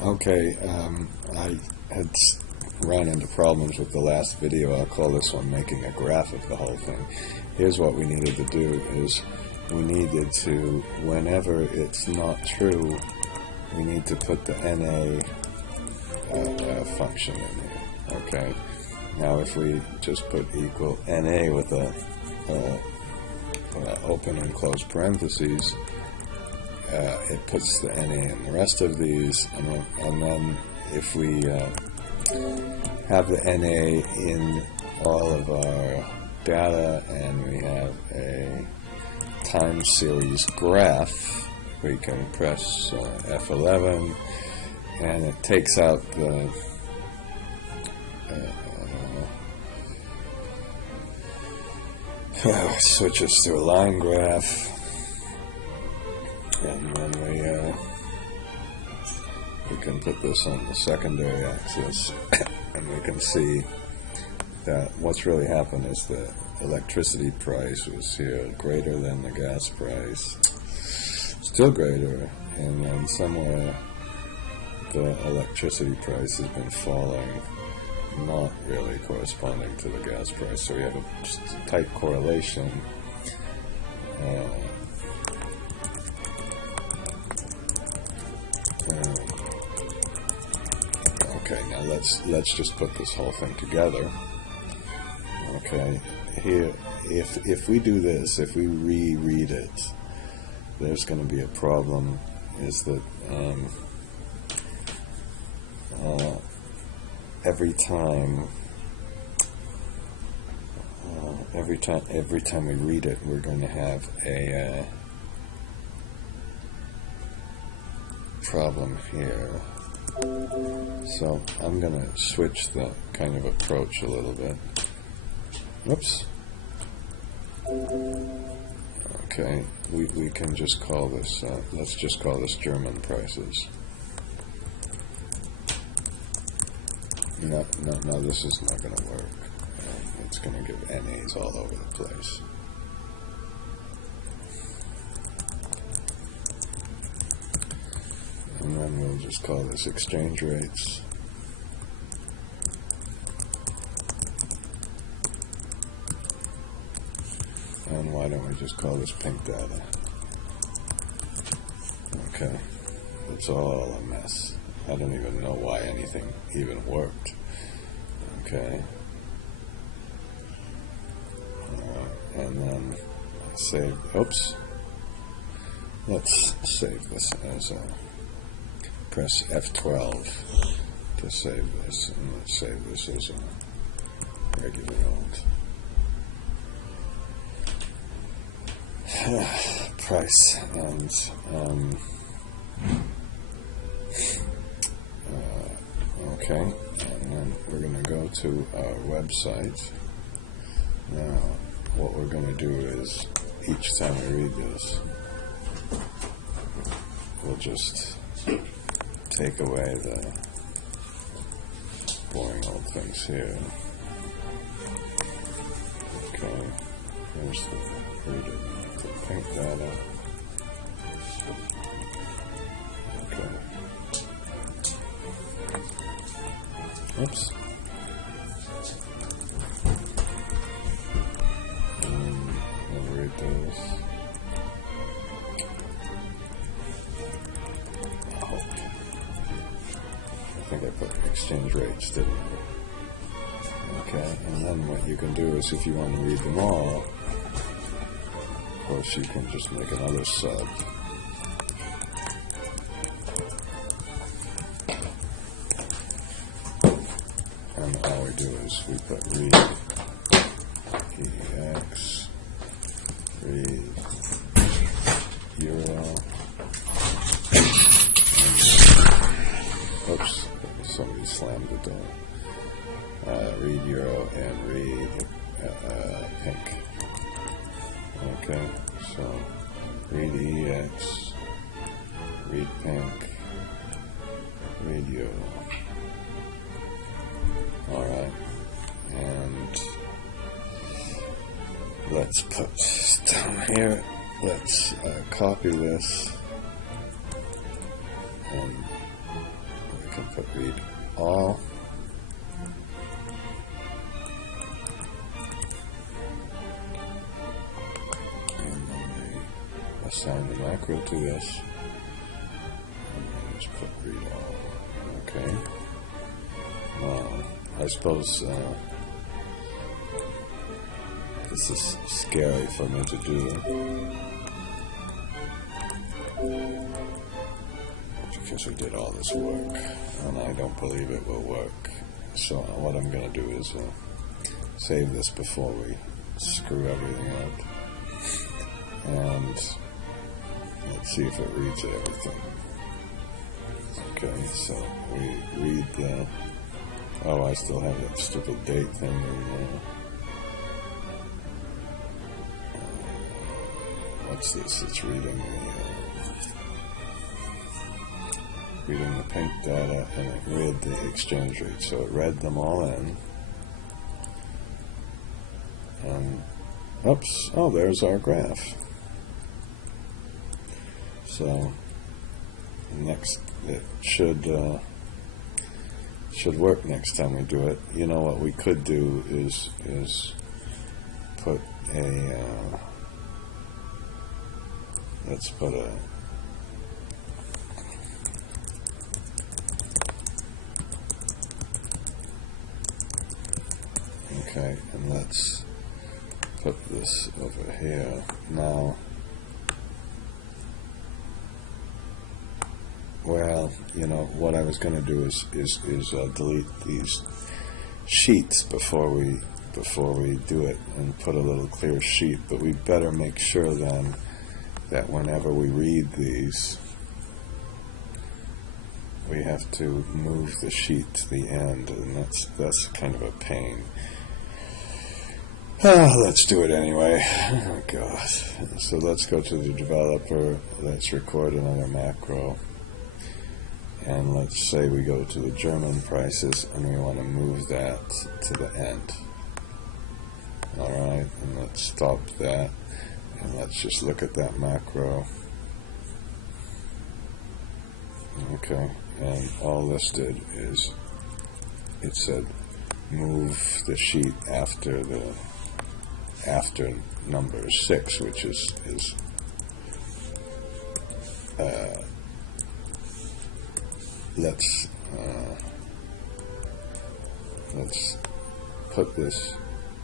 Okay, I had run into problems with the last video. I'll call this one making a graph of the whole thing. Here's what we needed to do is we needed to, whenever it's not true, we need to put the NA function in here. Okay, now if we just put equal NA with a open and close parentheses, it puts the NA in the rest of these, and then if we have the NA in all of our data and we have a time series graph, we can press F11 and it takes out the switches to a line graph, and then we can put this on the secondary axis and we can see that what's really happened is the electricity price was here greater than the gas price, still greater, and then somewhere the electricity price has been falling, not really corresponding to the gas price. So we have a tight correlation. Okay, now let's just put this whole thing together. Okay, here, if we do this, if we reread it, there's going to be a problem. Is that every time we read it, we're going to have a problem here. So I'm going to switch the kind of approach a little bit. Whoops. Okay, we can just call this, let's just call this German prices. No, this is not going to work. It's going to give NAs all over the place. And then we'll just call this exchange rates. And why don't we just call this pink data? Okay, it's all a mess. I don't even know why anything even worked. Okay. And then save, oops. Let's save this as a, press F12 to save this, and let's save this as a regular old price. And okay, and then we're going to go to our website. Now, what we're going to do is, each time we read this, we'll just take away the boring old things here. Okay, here's the pink data. Okay. Oops. We'll read those. Oh. I think I put exchange rates, didn't I? Okay, and then what you can do is, if you want to read them all, of course you can just make another sub. And all we do is we put read EX, read Euro, oops, somebody slammed the door. Read Euro and read pink. Okay, so read EX, read pink, read Euro. Alright, and let's put down here, let's copy this, and can put read all. And then we assign the macro to this. And we just put read all. Okay. Now, I suppose this is scary for me to do, because we did all this work, and I don't believe it will work. So what I'm going to do is save this before we screw everything up, and let's see if it reads everything. Okay, so we read the... Oh, I still have that stupid date thing. What's this? It's reading the pink data, and it read the exchange rate. So it read them all in. And oops! Oh, there's our graph. So next, it should work next time we do it. You know what we could do is put a let's put a okay, and let's put this over here now. Well, you know what I was going to do is delete these sheets before we do it, and put a little clear sheet. But we better make sure then that whenever we read these, we have to move the sheet to the end, and that's kind of a pain. Let's do it anyway. Oh God! So let's go to the developer. Let's record another macro. And let's say we go to the German prices, and we want to move that to the end. Alright, and let's stop that, and let's just look at that macro. Okay, and all this did is it said move the sheet after number 6, which is let's put this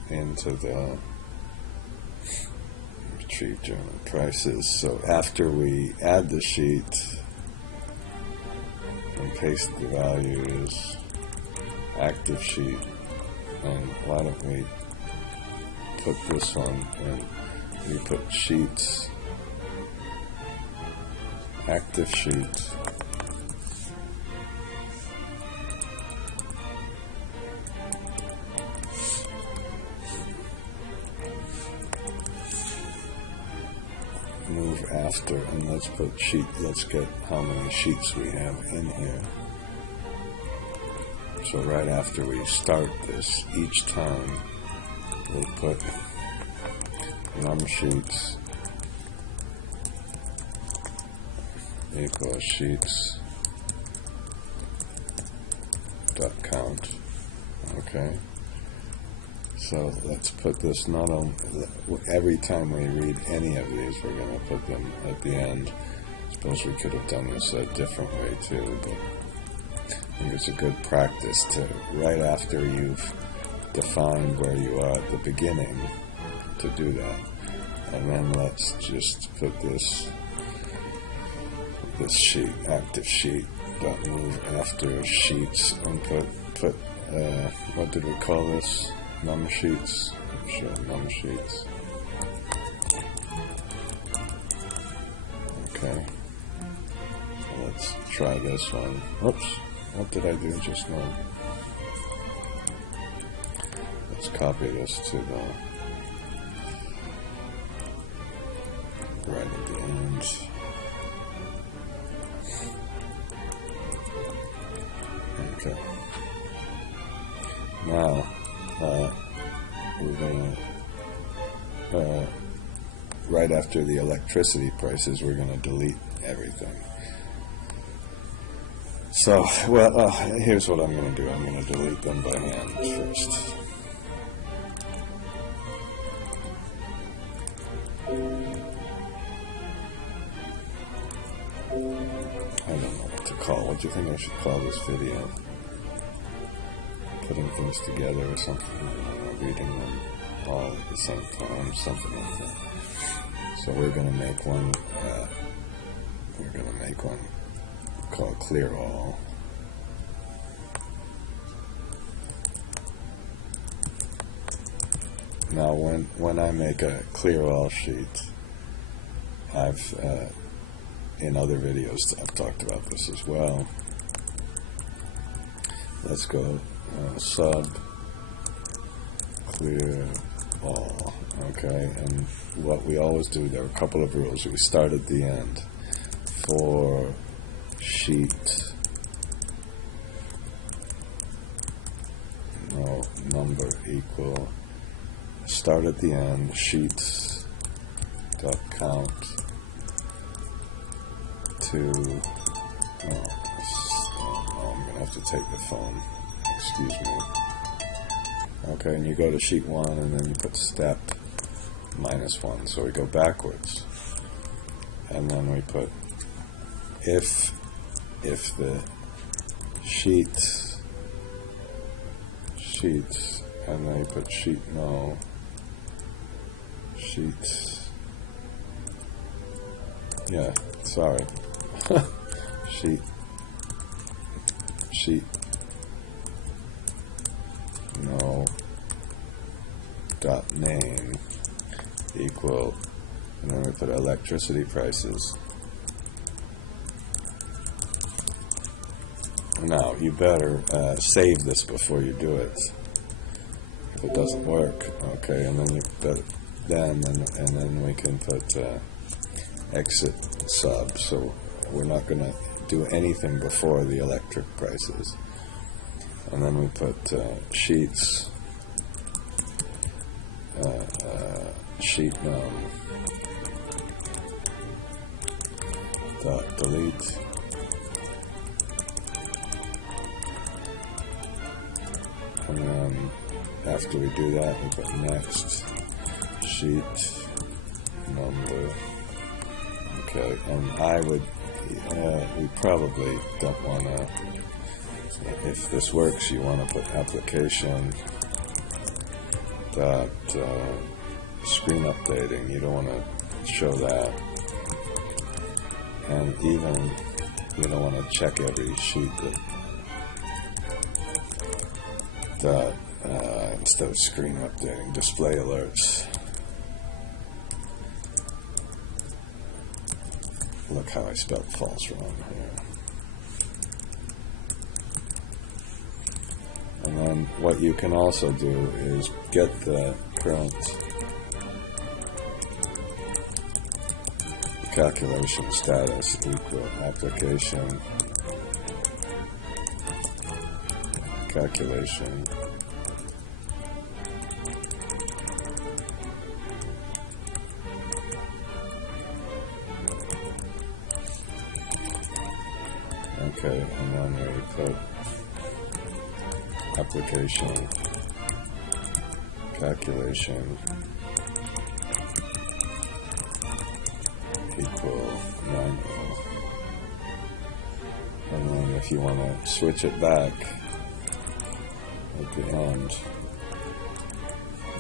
into the retrieve German prices. So after we add the sheet and paste the values, active sheet, and why don't we put this one and we put sheets, active sheet, move after, and let's put sheet, let's get how many sheets we have in here. So right after we start this, each time we'll put num sheets equals sheets dot count. Okay. So let's put this not on every time we read any of these, we're going to put them at the end. I suppose we could have done this a different way too, but I think it's a good practice to, right after you've defined where you are at the beginning, to do that. And then let's just put this sheet, active sheet, dot move after sheets, and put what did we call this? Num sheets. Sure, num sheets. Okay. So let's try this one. Oops. What did I do just now? Let's copy this to the right at the end. Okay. Now, we're going to, right after the electricity prices, we're going to delete everything. So, well, here's what I'm going to do. I'm going to delete them by hand first. I don't know what to call. What do you think I should call this video? Putting things together or something? I don't know, reading them all at the same time, something like that. So we're going to make one. Called Clear All. Now, when I make a Clear All sheet, I've in other videos I've talked about this as well. Let's go sub Clear All. Okay, and what we always do, there are a couple of rules. We start at the end. For sheet, no number equal, start at the end, sheets dot count to, I'm gonna have to take the phone, excuse me. Okay, and you go to sheet 1 and then you put step -1, so we go backwards, and then we put if the sheets, and then you put sheet no, sheets, yeah, sorry, sheet no dot name equal, and then we put electricity prices. Now, you better save this before you do it, if it doesn't work, okay, and then and then we can put exit sub, so we're not going to do anything before the electric prices, and then we put sheets, sheet num dot delete, and then after we do that, we put next sheet number. Okay, and I would, we probably don't want to, if this works, you want to put application dot screen updating. You don't want to show that, and even you don't want to check every sheet that instead of screen updating, display alerts. Look how I spelled false wrong here. And then what you can also do is get the current calculation status equal application calculation okay, and then we put application calculation equal 90, and then if you want to switch it back at the end,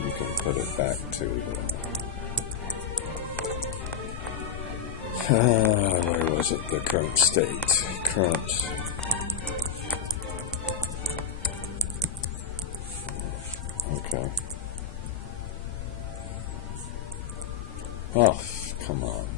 you can put it back to where was it? The current state. Current. Okay. Oh, come on.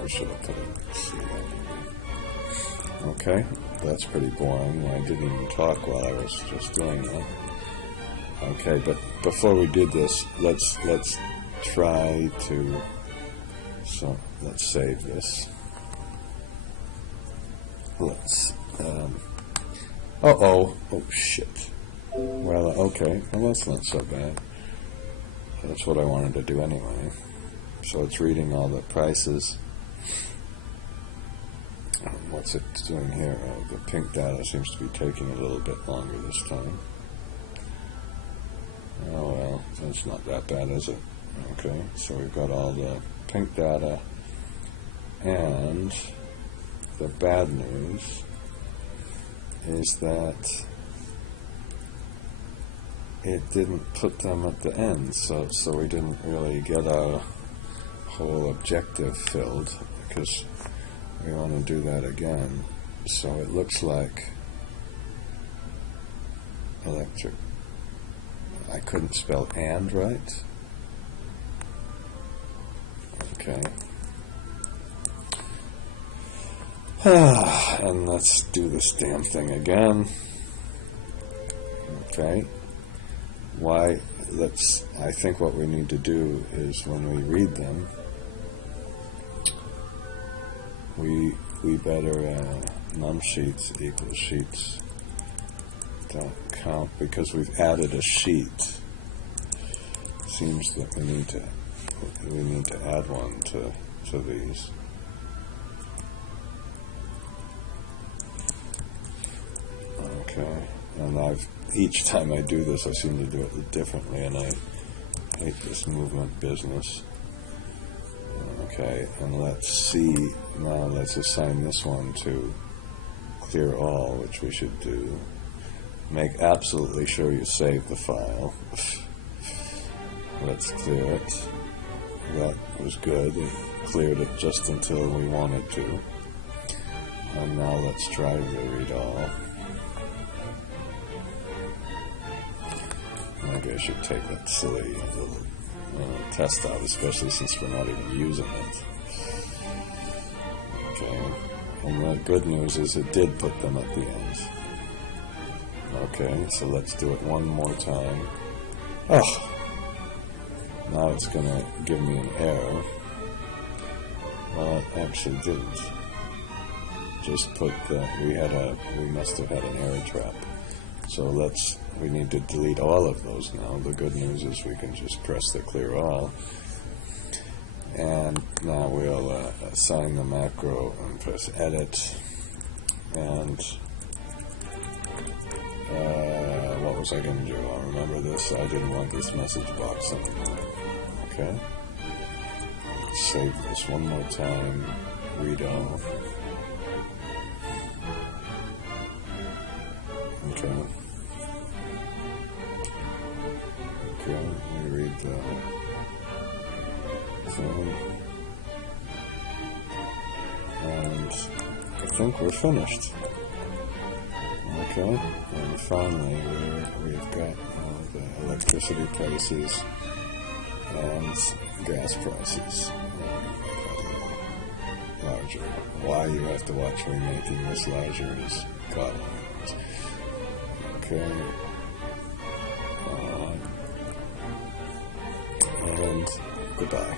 I should have put it. Okay, that's pretty boring. I didn't even talk while I was just doing that. Okay, but before we did this, let's try to. So let's save this. Let's. Oh shit! Well, okay, well that's not so bad. That's what I wanted to do anyway. So it's reading all the prices. What's it doing here? The pink data seems to be taking a little bit longer this time. Oh well, that's not that bad, is it? Okay, so we've got all the pink data, and the bad news is that it didn't put them at the end, so we didn't really get our whole objective filled, because we want to do that again. So it looks like electric. I couldn't spell and right. Okay. And let's do this damn thing again. Okay. Why? I think what we need to do is when we read them, we better num sheets equals sheets don't count, because we've added a sheet. Seems that we need to add one to these. Okay, and each time I do this I seem to do it differently, and I hate this movement business. Okay, and let's see, now let's assign this one to clear all, which we should do. Make absolutely sure you save the file. Let's clear it. That was good. It cleared it just until we wanted to. And now let's try to read all. Maybe I should take that silly little test out, especially since we're not even using it. Okay, and the good news is it did put them at the end. Okay, so let's do it one more time. Oh! Now it's going to give me an error. Well, it actually didn't. Just put we must have had an error trap. So we need to delete all of those now. The good news is we can just press the clear all. And now we'll assign the macro and press edit. And what was I going to do? I'll remember this. I didn't want this message box anymore. Okay. Save this one more time. Read all. Okay. Okay, let me read the thing. And I think we're finished. Okay, and finally we've got the electricity prices and gas prices. Larger. Why you have to watch me making this larger is God knows. Okay. And goodbye.